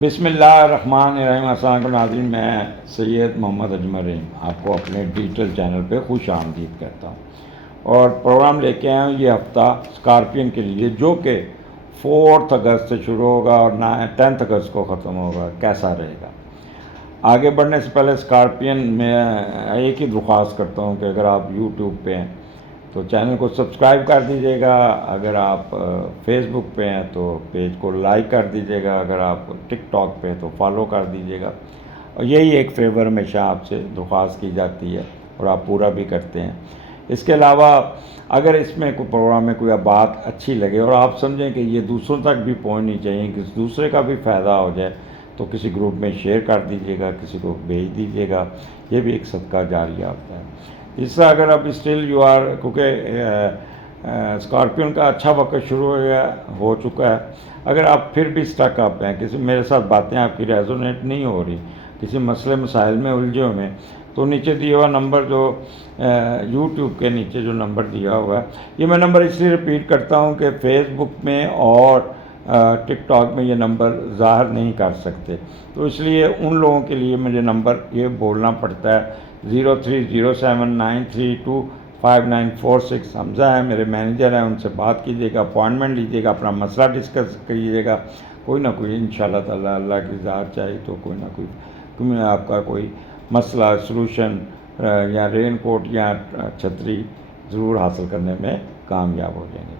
بسم اللہ الرحمن الرحیم۔ السلام علیکم ناظرین، میں سید محمد اجمل رحیم آپ کو اپنے ڈیجیٹل چینل پہ خوش آمدید کرتا ہوں اور پروگرام لے کے آیا ہوں یہ ہفتہ اسکارپین کے لیے، جو کہ 4 اگست سے شروع ہوگا اور 10 اگست کو ختم ہوگا۔ کیسا رہے گا؟ آگے بڑھنے سے پہلے اسکارپین میں ایک ہی درخواست کرتا ہوں کہ اگر آپ یوٹیوب پہ ہیں تو چینل کو سبسکرائب کر دیجیے گا، اگر آپ فیس بک پہ ہیں تو پیج کو لائک کر دیجیے گا، اگر آپ ٹک ٹاک پہ ہیں تو فالو کر دیجیے گا۔ اور یہی ایک فیور ہمیشہ آپ سے درخواست کی جاتی ہے اور آپ پورا بھی کرتے ہیں۔ اس کے علاوہ اگر اس میں کوئی پروگرام میں کوئی بات اچھی لگے اور آپ سمجھیں کہ یہ دوسروں تک بھی پہنچنی چاہیے، کسی دوسرے کا بھی فائدہ ہو جائے، تو کسی گروپ میں شیئر کر دیجیے گا، کسی کو بھیج دیجیے گا۔ یہ بھی ایک صدقہ جاریہ ہوتا ہے۔ اس سے اگر اب اسٹل یو آر، کیونکہ اسکارپیون کا اچھا وقت شروع ہو چکا ہے، اگر آپ پھر بھی اسٹک اپ ہیں، کسی میرے ساتھ باتیں آپ کی ریزونیٹ نہیں ہو رہی، کسی مسئلے مسائل میں الجھے ہوئے ہیں، تو نیچے دیا ہوا نمبر جو یوٹیوب کے نیچے جو نمبر دیا ہوا ہے، یہ میں نمبر اس لیے ریپیٹ کرتا ہوں کہ فیس بک میں اور ٹک ٹاک میں یہ نمبر ظاہر نہیں کر سکتے، تو اس لیے ان لوگوں کے لیے مجھے نمبر یہ بولنا پڑتا ہے 030793254946۔ حمزہ ہے، میرے مینیجر ہیں، ان سے بات کیجیے گا، اپوائنٹمنٹ لیجیے گا، اپنا مسئلہ ڈسکس کریے گا، کوئی نہ کوئی انشاءاللہ تعالیٰ اللہ کی ذات چاہے تو کوئی نہ کوئی آپ کا کوئی مسئلہ سلوشن یا رین کوٹ یا چھتری ضرور حاصل کرنے میں کامیاب ہو جائیں گے۔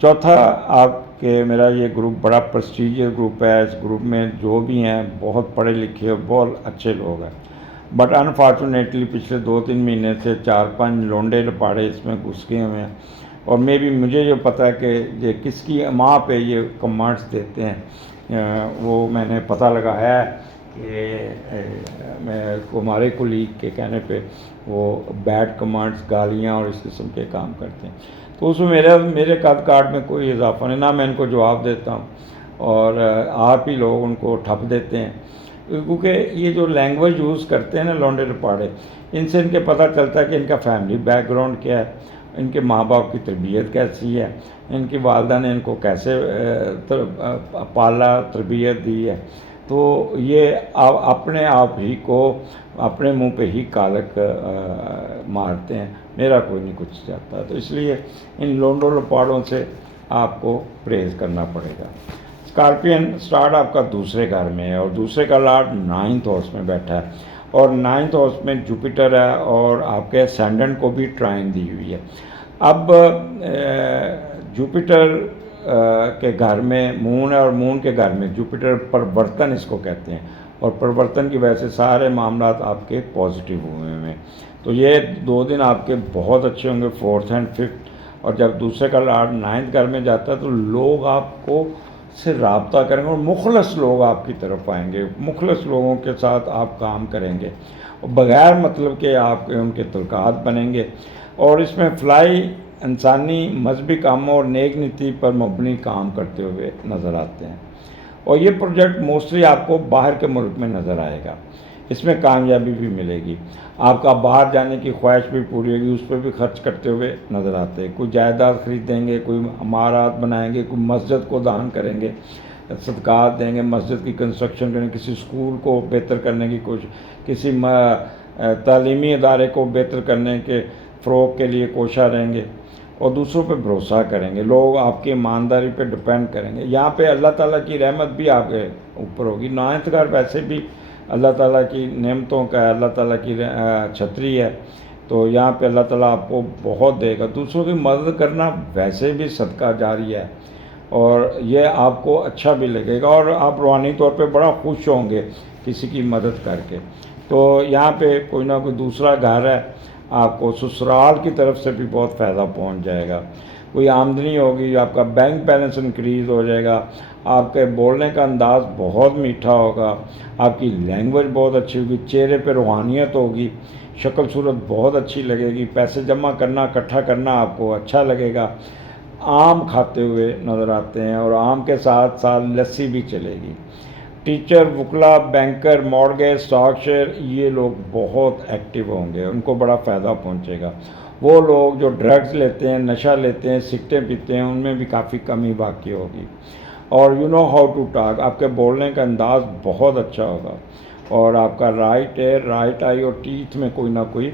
چوتھا، آپ کے میرا یہ گروپ بڑا پرسٹیجیس گروپ ہے، اس گروپ میں جو بھی ہیں بہت پڑھے لکھے اور بہت اچھے لوگ ہیں، بٹ انفارچونیٹلی پچھلے 2-3 مہینے سے 4-5 لونڈے لپاڑے اس میں گھس گئے ہوئے ہیں، اور مجھے یہ پتہ ہے کہ یہ کس کی ماں پہ یہ کمنٹس دیتے ہیں، وہ میں نے پتہ لگایا ہے کہ ہمارے کولیگ کے کہنے پہ وہ بیڈ کمنٹس، گالیاں اور اس قسم کے کام کرتے ہیں، تو اس میں میرے قد کاٹ میں کوئی اضافہ نہیں، نہ میں ان کو جواب دیتا ہوں اور آپ ہی لوگ ان کو ٹھپ دیتے ہیں، کیونکہ یہ جو لینگویج یوز کرتے ہیں نا لونڈے لپاڑے، ان سے ان کے پتہ چلتا ہے کہ ان کا فیملی بیک گراؤنڈ کیا ہے، ان کے ماں باپ کی تربیت کیسی ہے، ان کی والدہ نے ان کو کیسے پالا، تربیت دی ہے، تو یہ اپنے آپ ہی کو اپنے منہ پہ ہی کالک مارتے ہیں، میرا کوئی نہیں کچھ چاہتا، تو اس لیے ان لونڈوں لپاڑوں سے آپ کو پرہیز کرنا پڑے گا۔ اسکارپین اسٹارٹ آپ کا دوسرے گھر میں ہے اور دوسرے کا لارڈ 9th ہاؤس میں بیٹھا ہے، اور 9th ہاؤس میں جوپیٹر ہے اور آپ کے اسینڈنٹ کو بھی ٹرائن دی ہوئی ہے۔ اب جوپیٹر کے گھر میں مون ہے اور مون کے گھر میں جوپیٹر، پرورتن اس کو کہتے ہیں، اور پرورتن کی وجہ سے سارے معاملات آپ کے پازیٹیو ہوئے ہیں، تو یہ 2 دن آپ کے بہت اچھے ہوں گے، 4th and 5th، اور جب دوسرے کا لارڈ 9th گھر میں جاتا ہے تو لوگ آپ کو سے رابطہ کریں گے اور مخلص لوگ آپ کی طرف آئیں گے، مخلص لوگوں کے ساتھ آپ کام کریں گے اور بغیر مطلب کہ آپ کے ان کے تعلقات بنیں گے، اور اس میں فلائی انسانی مذہبی کاموں اور نیک نیتی پر مبنی کام کرتے ہوئے نظر آتے ہیں، اور یہ پروجیکٹ موسٹلی آپ کو باہر کے ملک میں نظر آئے گا، اس میں کامیابی بھی ملے گی، آپ کا باہر جانے کی خواہش بھی پوری ہوگی، اس پہ بھی خرچ کرتے ہوئے نظر آتے ہیں، کوئی جائیداد خریدیں گے، کوئی عمارات بنائیں گے، کوئی مسجد کو دان کریں گے، صدقات دیں گے، مسجد کی کنسٹرکشن کریں گے، کسی اسکول کو بہتر کرنے کی کوشش، کسی تعلیمی ادارے کو بہتر کرنے کے فروغ کے لیے کوشاں رہیں گے، اور دوسروں پہ بھروسہ کریں گے، لوگ آپ کی ایمانداری پہ ڈپینڈ کریں گے، یہاں پہ اللہ تعالیٰ کی رحمت بھی آپ کے اوپر ہوگی۔ 9th گھر ویسے بھی اللہ تعالیٰ کی نعمتوں کا ہے، اللہ تعالیٰ کی چھتری ہے، تو یہاں پہ اللہ تعالیٰ آپ کو بہت دے گا، دوسروں کی مدد کرنا ویسے بھی صدقہ جاریہ ہے، اور یہ آپ کو اچھا بھی لگے گا اور آپ روحانی طور پہ بڑا خوش ہوں گے کسی کی مدد کر کے، تو یہاں پہ کوئی نہ کوئی دوسرا گھر ہے، آپ کو سسرال کی طرف سے بھی بہت فائدہ پہنچ جائے گا، کوئی آمدنی ہوگی، آپ کا بینک بیلنس انکریز ہو جائے گا، آپ کے بولنے کا انداز بہت میٹھا ہوگا، آپ کی لینگویج بہت اچھی ہوگی، چہرے پہ روحانیت ہوگی، شکل صورت بہت اچھی لگے گی، پیسے جمع کرنا اکٹھا کرنا آپ کو اچھا لگے گا، آم کھاتے ہوئے نظر آتے ہیں اور آم کے ساتھ ساتھ لسی بھی چلے گی۔ ٹیچر، وکلا، بینکر، مارگیج، اسٹاک شیئر، یہ لوگ بہت ایکٹیو ہوں گے، ان کو بڑا فائدہ پہنچے گا۔ وہ لوگ جو ڈرگز لیتے ہیں، نشہ لیتے ہیں، سگریٹیں پیتے ہیں، ان میں بھی کافی کمی باقی ہوگی۔ اور you know how to talk, آپ کے بولنے کا انداز بہت اچھا ہوگا، اور آپ کا رائٹ آئی اور ٹیتھ میں کوئی نہ کوئی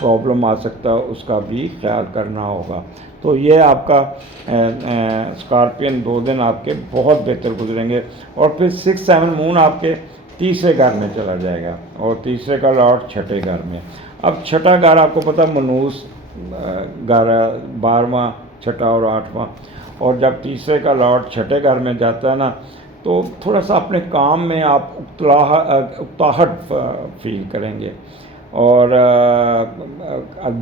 پرابلم آ سکتا ہے، اس کا بھی خیال کرنا ہوگا۔ تو یہ آپ کا اسکارپین 2 دن آپ کے بہت بہتر گزریں گے، اور پھر 6-7 مون آپ کے تیسرے گھر میں چلا جائے گا، اور تیسرے کا لاٹ چھٹے گھر میں۔ اب چھٹا گھر آپ کو پتہ منوس گھر ہے، 12واں، چھٹا اور 8واں، اور جب تیسرے کا لاٹ چھٹے گھر میں جاتا ہے نا، تو تھوڑا سا اپنے کام میں آپ اکتاہٹ فیل کریں گے، اور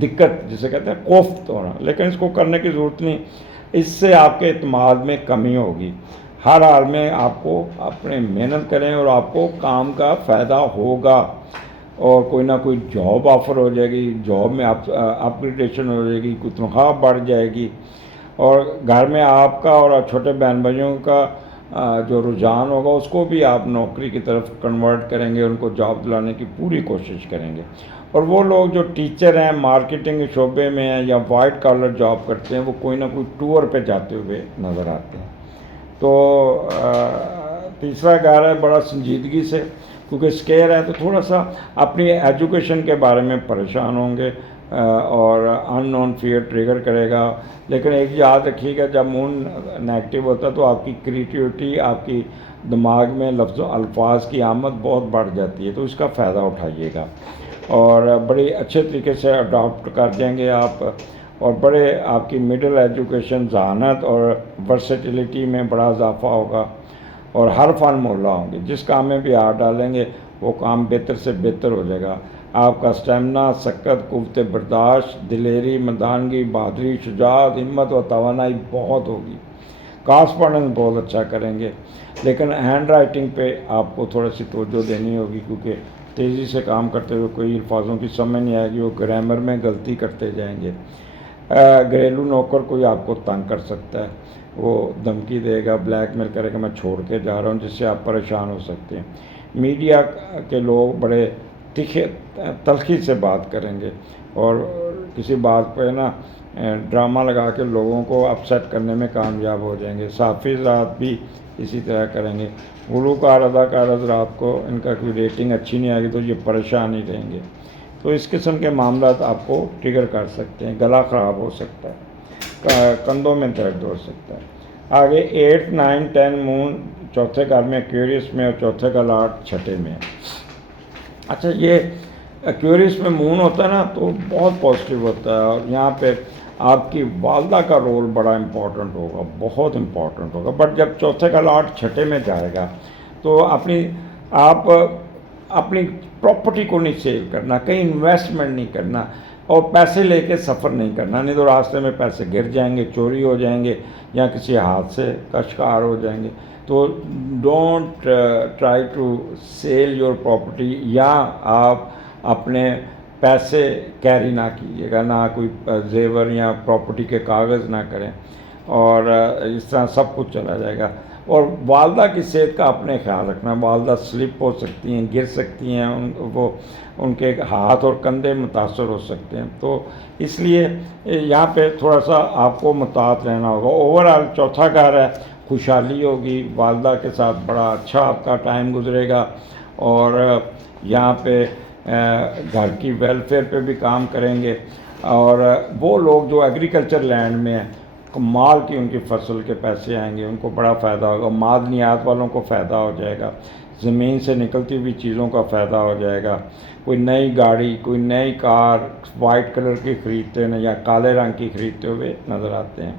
دقت جسے کہتے ہیں کوفت ہونا، لیکن اس کو کرنے کی ضرورت نہیں، اس سے آپ کے اعتماد میں کمی ہوگی۔ ہر حال میں آپ کو اپنے محنت کریں، اور آپ کو کام کا فائدہ ہوگا، اور کوئی نہ کوئی جاب آفر ہو جائے گی، جاب میں اپ گریڈیشن ہو جائے گی، کوئی تنخواہ بڑھ جائے گی، اور گھر میں آپ کا اور چھوٹے بہن بھائیوں کا جو رجحان ہوگا اس کو بھی آپ نوکری کی طرف کنورٹ کریں گے، ان کو جاب دلانے کی پوری کوشش کریں گے۔ اور وہ لوگ جو ٹیچر ہیں، مارکیٹنگ کے شعبے میں ہیں، یا وائٹ کالر جاب کرتے ہیں، وہ کوئی نہ کوئی ٹور پہ جاتے ہوئے نظر آتے ہیں۔ تو تیسرا گھر ہے بڑا سنجیدگی سے، کیونکہ اسکیئر ہے، تو تھوڑا سا اپنی ایجوکیشن کے بارے میں پریشان ہوں گے، اور ان نون فیئر ٹریگر کرے گا۔ لیکن ایک یاد رکھیے گا، جب مون نیگیٹو ہوتا ہے تو آپ کی کریٹیوٹی، آپ کی دماغ میں لفظ و الفاظ کی آمد بہت بڑھ جاتی ہے، تو اس کا فائدہ اٹھائیے گا، اور بڑے اچھے طریقے سے اڈاپٹ کر جائیں گے آپ، اور بڑے آپ کی مڈل ایجوکیشن، ذہانت اور ورسٹیلٹی میں بڑا اضافہ ہوگا، اور ہر فن مولا ہوں گے، جس کام میں بھی ہاتھ ڈالیں گے وہ کام بہتر سے بہتر ہو جائے گا۔ آپ کا اسٹیمنا، سکت، قوت برداشت، دلیری، مردانگی، بہادری، شجاعت، ہمت و توانائی بہت ہوگی۔ کارسپونڈنس بہت اچھا کریں گے، لیکن ہینڈ رائٹنگ پہ آپ کو تھوڑا سی توجہ دینی ہوگی، کیونکہ تیزی سے کام کرتے ہوئے کوئی الفاظوں کی سمجھ نہیں آئے گی، وہ گرامر میں غلطی کرتے جائیں گے۔ گھریلو نوکر کوئی آپ کو تنگ کر سکتا ہے، وہ دھمکی دے گا، بلیک میل کرے گا، میں چھوڑ کے جا رہا ہوں، جس سے آپ پریشان ہو سکتے ہیں۔ میڈیا کے لوگ بڑے تلخی سے بات کریں گے، اور کسی بات پہ نا ڈرامہ لگا کے لوگوں کو اپسیٹ کرنے میں کامیاب ہو جائیں گے۔ صحافی حضرات بھی اسی طرح کریں گے۔ گلوکار، اداکار حضرات کو ان کا کوئی ریٹنگ اچھی نہیں آئے گی تو یہ پریشان ہی رہیں گے۔ تو اس قسم کے معاملات آپ کو ٹریگر کر سکتے ہیں، گلا خراب ہو سکتا ہے، کندھوں میں درد ہو سکتا ہے۔ آگے 8، 9، 10 مون چوتھے گھر میں ایکویریس میں، اور چوتھے کا لاٹ چھٹے میں۔ اچھا، یہ ایکویریس میں مون ہوتا ہے نا تو بہت پازیٹیو ہوتا ہے، اور یہاں پہ آپ کی والدہ کا رول بڑا امپورٹنٹ ہوگا، بہت امپورٹنٹ ہوگا۔ بٹ جب چوتھے کا لاٹ چھٹے میں جائے گا تو آپ اپنی پراپرٹی کو نہیں سیل کرنا، کہیں انویسٹمنٹ نہیں کرنا، اور پیسے لے کے سفر نہیں کرنا، نہیں تو راستے میں پیسے گر جائیں گے، چوری ہو جائیں گے، یا کسی حادثے کا شکار ہو جائیں گے۔ تو don't try to sell your property, یا آپ اپنے پیسے کیری نہ کیجیے گا، نہ کوئی زیور یا پراپرٹی کے کاغذ نہ کریں، اور اس طرح سب کچھ چلا جائے گا۔ اور والدہ کی صحت کا اپنے خیال رکھنا، والدہ سلپ ہو سکتی ہیں، گر سکتی ہیں، ان کے ہاتھ اور کندھے متاثر ہو سکتے ہیں، تو اس لیے یہاں پہ تھوڑا سا آپ کو محتاط رہنا ہوگا۔ اوورآل چوتھا گھر ہے، خوشحالی ہوگی، والدہ کے ساتھ بڑا اچھا آپ کا ٹائم گزرے گا، اور یہاں پہ گھر کی ویلفیئر پہ بھی کام کریں گے، اور وہ لوگ جو ایگریکلچر لینڈ میں ہیں، مال کی ان کی فصل کے پیسے آئیں گے، ان کو بڑا فائدہ ہوگا، معدنیات والوں کو فائدہ ہو جائے گا، زمین سے نکلتی ہوئی چیزوں کا فائدہ ہو جائے گا، کوئی نئی گاڑی، کوئی نئی کار وائٹ کلر کی خریدتے ہیں یا کالے رنگ کی خریدتے ہوئے نظر آتے ہیں۔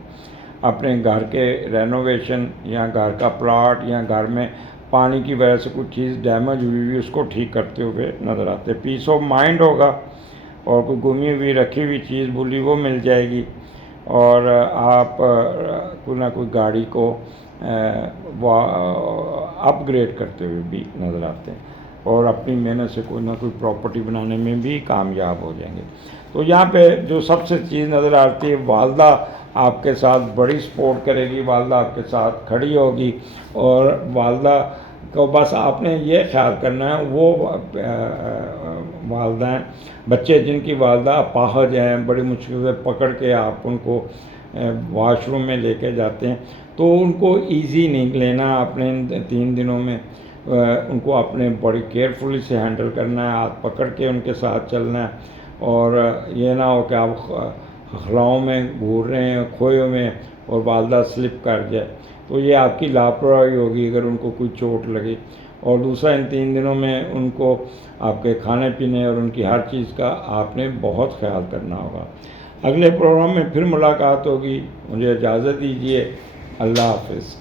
اپنے گھر کے رینوویشن، یا گھر کا پلاٹ، یا گھر میں پانی کی وجہ سے کوئی چیز ڈیمیج ہوئی اس کو ٹھیک کرتے ہوئے نظر آتے ہیں۔ پیس آف مائنڈ ہوگا، اور کوئی گمی ہوئی رکھی ہوئی چیز بھولی وہ مل جائے گی، اور آپ کوئی نہ کوئی گاڑی کو اپ گریڈ کرتے ہوئے بھی نظر آتے ہیں، اور اپنی محنت سے کوئی نہ کوئی پراپرٹی بنانے میں بھی کامیاب ہو جائیں گے۔ تو یہاں پہ جو سب سے چیز نظر آتی ہے، والدہ آپ کے ساتھ بڑی سپورٹ کرے گی، والدہ آپ کے ساتھ کھڑی ہوگی، اور والدہ کو بس آپ نے یہ خیال کرنا ہے، وہ والدہ ہیں، بچے جن کی والدہ اپاہج ہیں، بڑی مشکل سے پکڑ کے آپ ان کو واش روم میں لے کے جاتے ہیں، تو ان کو ایزی نہیں لینا اپنے ان 3 دنوں میں، ان کو اپنے بڑی کیئرفلی سے ہینڈل کرنا ہے، ہاتھ پکڑ کے ان کے ساتھ چلنا ہے، اور یہ نہ ہو کہ آپ خلاؤں میں گھور رہے ہیں کھوئے میں اور والدہ سلپ کر جائے، تو یہ آپ کی لاپرواہی ہوگی اگر ان کو کوئی چوٹ لگے۔ اور دوسرا ان 3 دنوں میں ان کو آپ کے کھانے پینے اور ان کی ہر چیز کا آپ نے بہت خیال کرنا ہوگا۔ اگلے پروگرام میں پھر ملاقات ہوگی، مجھے اجازت دیجیے، اللہ حافظ۔